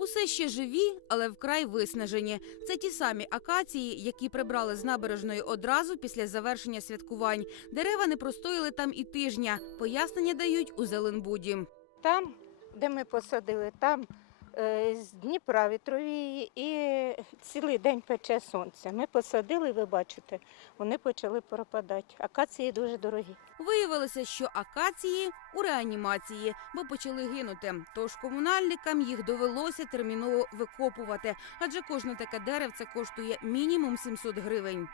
Усе ще живі, але вкрай виснажені. Це ті самі акації, які прибрали з набережної одразу після завершення святкувань. Дерева не простояли там і тижня. Пояснення дають у Зеленбуді. Там, де ми посадили, там з Дніпра вітрові і цілий день пече сонце. Ми посадили, ви бачите, вони почали пропадати. Акації дуже дорогі. Виявилося, що акації у реанімації, бо почали гинути. Тож комунальникам їх довелося терміново викопувати, адже кожне таке деревце коштує мінімум 700 гривень.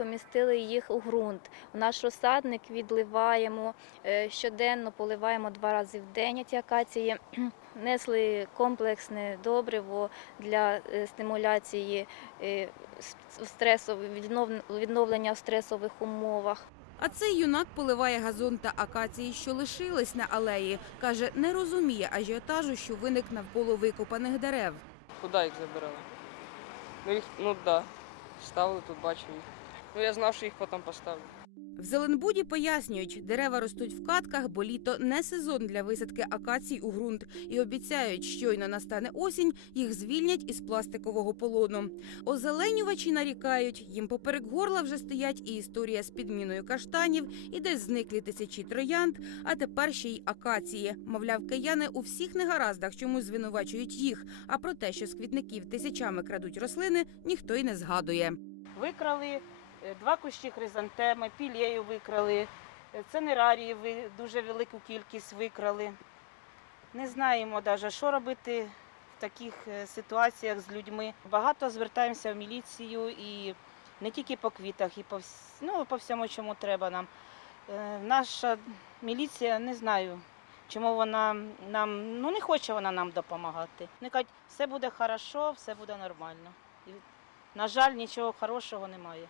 Помістили їх у ґрунт. У наш розсадник відливаємо е, щоденно, поливаємо два рази в день ці акації. Несли комплексне добриво для е, стимуляції е, відновлення в стресових умовах. А цей юнак поливає газон та акації, що лишились на алеї. Каже, не розуміє ажіотажу, що виник навколо викопаних дерев. Куди їх забирали? Ну їх, ну да. Ставили тут, бачу їх. Ну я знав, що їх потім поставлю. В Зеленбуді пояснюють, дерева ростуть в катках, бо літо не сезон для висадки акацій у ґрунт і обіцяють, щойно настане осінь, їх звільнять із пластикового полону. Озеленювачі нарікають, їм поперек горла вже стоять і історія з підміною каштанів, і десь зниклі тисячі троянд, а тепер ще й акації. Мовляв, кияни у всіх негараздах чомусь звинувачують їх. А про те, що з квітників тисячами крадуть рослини, ніхто й не згадує. Викрали два кущі хризантеми, пілею викрали, е, цинерарії дуже велику кількість викрали. Не знаємо навіть, що робити в таких е, ситуаціях з людьми. Багато звертаємося в міліцію і не тільки по квітах, і по, вс- ну, по всьому, чому треба нам. Е, Наша міліція не знаю. Чому вона нам ну не хоче вона нам допомагати. Вони кажуть, все буде хорошо, все буде нормально. І, на жаль, нічого хорошого немає.